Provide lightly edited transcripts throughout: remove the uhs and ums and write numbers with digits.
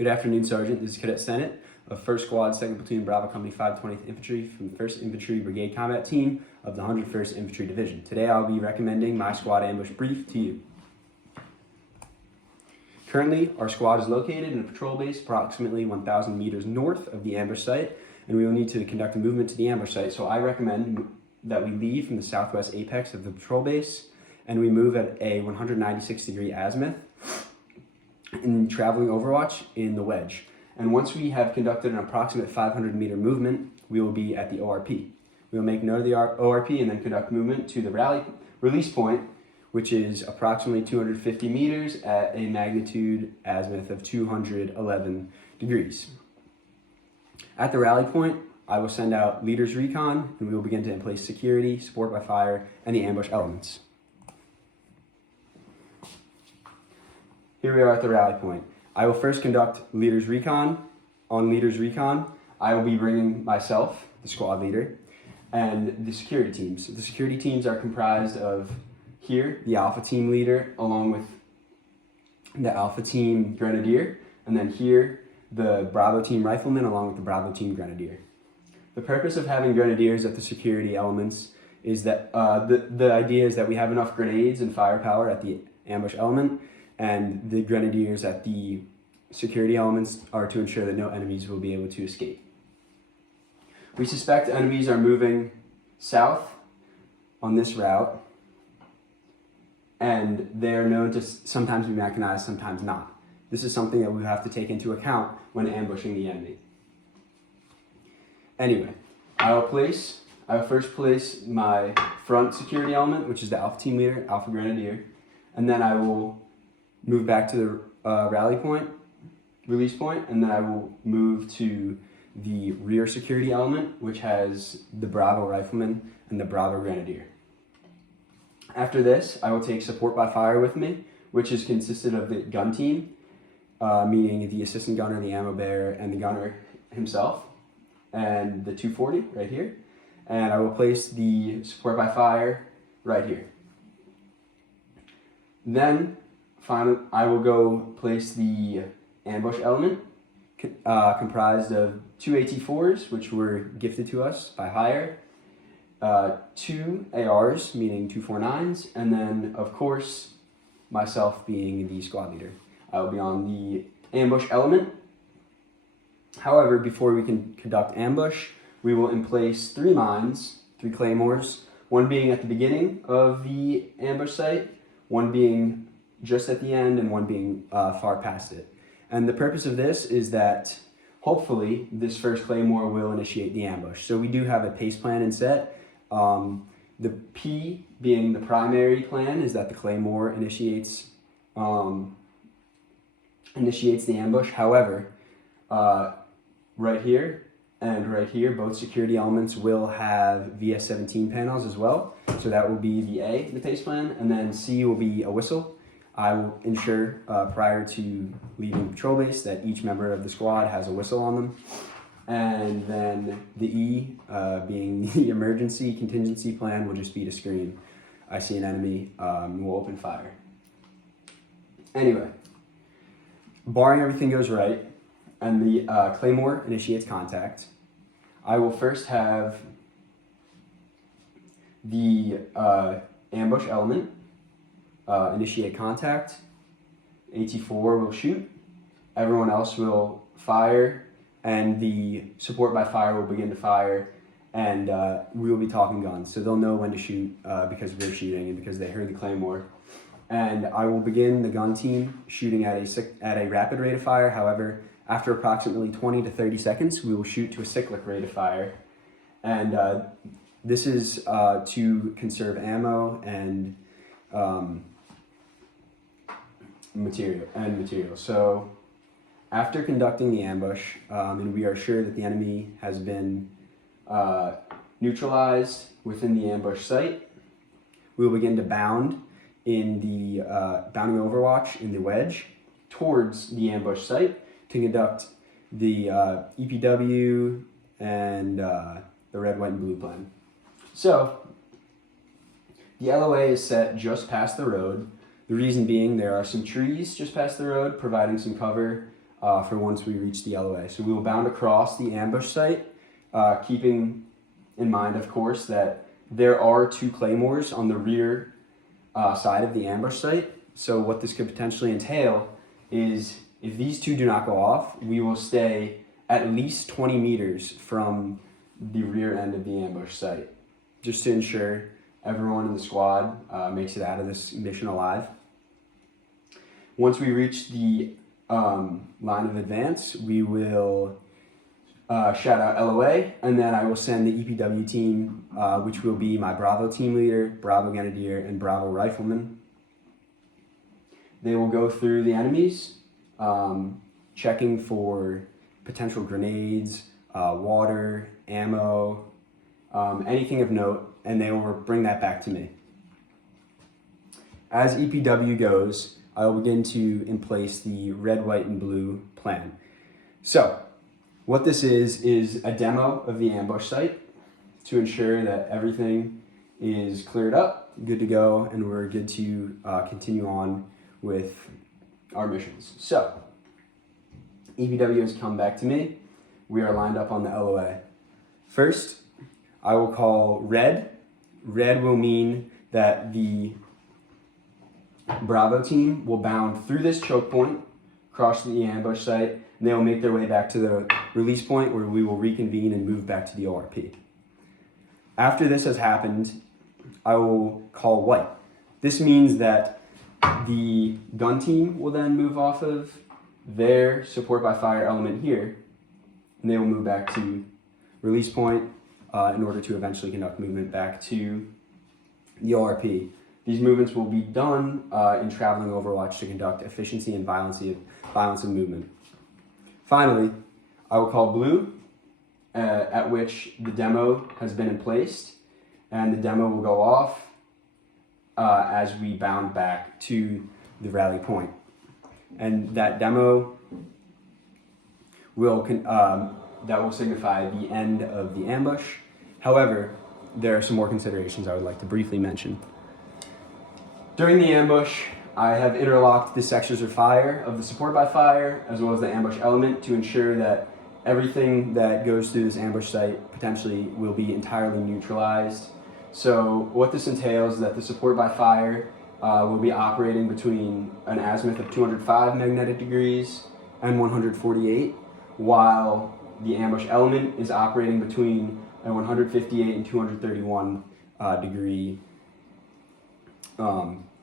Good afternoon, Sergeant. This is Cadet Senate of 1st Squad, 2nd Platoon, Bravo Company, 520th Infantry from the 1st Infantry Brigade Combat Team of the 101st Infantry Division. Today I'll be recommending my Sqd Ambush Brief to you. Currently, our squad is located in a patrol base approximately 1,000 meters north of the ambush site, and we will need to conduct a movement to the ambush site. So I recommend that we leave from the southwest apex of the patrol base and we move at a 196-degree azimuth in traveling overwatch in the wedge. And once we have conducted an approximate 500-meter movement, we will be at the ORP. We will make note of the ORP and then conduct movement to the rally release point, which is approximately 250 meters at a magnitude azimuth of 211 degrees. At the rally point, I will send out leaders recon, and we will begin to place security, support by fire, and the ambush elements. Here we are at the rally point. I will first conduct leaders recon. On leaders recon, I will be bringing myself, the squad leader, and the security teams. The security teams are comprised of here, the Alpha Team leader, along with the Alpha Team Grenadier, and then here, the Bravo Team Rifleman, along with the Bravo Team Grenadier. The purpose of having Grenadiers at the security elements is that the idea is that we have enough grenades and firepower at the ambush element, and the Grenadiers at the security elements are to ensure that no enemies will be able to escape. We suspect enemies are moving south on this route, and they are known to sometimes be mechanized, sometimes not. This is something that we have to take into account when ambushing the enemy. Anyway, I will first place my front security element, which is the Alpha Team leader, Alpha Grenadier, and then I will move back to the rally point, release point, and then I will move to the rear security element, which has the Bravo Rifleman and the Bravo Grenadier. After this, I will take support by fire with me, which is consisted of the gun team, meaning the assistant gunner, the ammo bearer, and the gunner himself, and the 240 right here. And I will place the support by fire right here. Then, finally, I will go place the ambush element, comprised of 2 AT4s, which were gifted to us by hire, 2 ARs, meaning 249s, and then, of course, myself being the squad leader. I will be on the ambush element. However, before we can conduct ambush, we will emplace 3 mines, 3 claymores, one being at the beginning of the ambush site, one being just at the end, and one being far past it. And the purpose of this is that hopefully this first claymore will initiate the ambush. So we do have a pace plan in set. The P being the primary plan is that the claymore initiates the ambush. However, right here and right here, both security elements will have VS-17 panels as well. So that will be the A, the pace plan, and then C will be a whistle. I will ensure prior to leaving the patrol base that each member of the squad has a whistle on them. And then the E, being the emergency contingency plan, will just be to scream, I see an enemy, we'll open fire. Anyway, barring everything goes right, and the claymore initiates contact, I will first have the ambush element initiate contact. AT4 will shoot, everyone else will fire, and the support by fire will begin to fire, and we will be talking guns, so they'll know when to shoot because we're shooting and because they heard the claymore. And I will begin the gun team shooting at a rapid rate of fire. However, after approximately 20 to 30 seconds, we will shoot to a cyclic rate of fire. And this is to conserve ammo and material. So after conducting the ambush, and we are sure that the enemy has been neutralized within the ambush site, we will begin to bound in the bounding overwatch in the wedge towards the ambush site to conduct the EPW and the red, white, and blue plan. So the LOA is set just past the road. The reason being there are some trees just past the road providing some cover for once we reach the LOA. So we will bound across the ambush site, keeping in mind, of course, that there are 2 claymores on the rear side of the ambush site. So what this could potentially entail is if these 2 do not go off, we will stay at least 20 meters from the rear end of the ambush site, just to ensure everyone in the squad makes it out of this mission alive. Once we reach the line of advance, we will shout out LOA, and then I will send the EPW team, which will be my Bravo team leader, Bravo Grenadier, and Bravo Rifleman. They will go through the enemies, checking for potential grenades, water, ammo, anything of note, and they will bring that back to me. As EPW goes, I will begin to emplace the red, white, and blue plan. So, what this is a demo of the ambush site to ensure that everything is cleared up, good to go, and we're good to continue on with our missions. So, EPW has come back to me. We are lined up on the LOA. First, I will call red. Red will mean that the Bravo team will bound through this choke point, cross the ambush site, and they will make their way back to the release point where we will reconvene and move back to the ORP. After this has happened, I will call white. This means that the gun team will then move off of their support by fire element here, and they will move back to release point in order to eventually conduct movement back to the ORP. These movements will be done in traveling Overwatch to conduct efficiency and violence of movement. Finally, I will call blue, at which the demo has been placed, and the demo will go off as we bound back to the rally point. And that demo will signify the end of the ambush. However, there are some more considerations I would like to briefly mention. During the ambush, I have interlocked the sectors of fire of the support by fire as well as the ambush element to ensure that everything that goes through this ambush site potentially will be entirely neutralized. So what this entails is that the support by fire will be operating between an azimuth of 205 magnetic degrees and 148, while the ambush element is operating between a 158 and 231 degree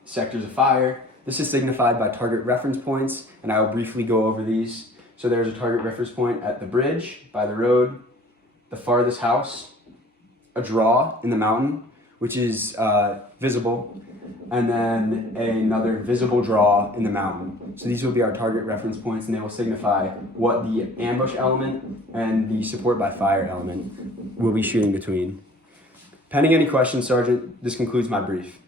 sectors of fire. This is signified by target reference points, and I will briefly go over these. So there's a target reference point at the bridge, by the road, the farthest house, a draw in the mountain, which is visible, and then another visible draw in the mountain. So these will be our target reference points, and they will signify what the ambush element and the support by fire element will be shooting between. Pending any questions, Sergeant, this concludes my brief.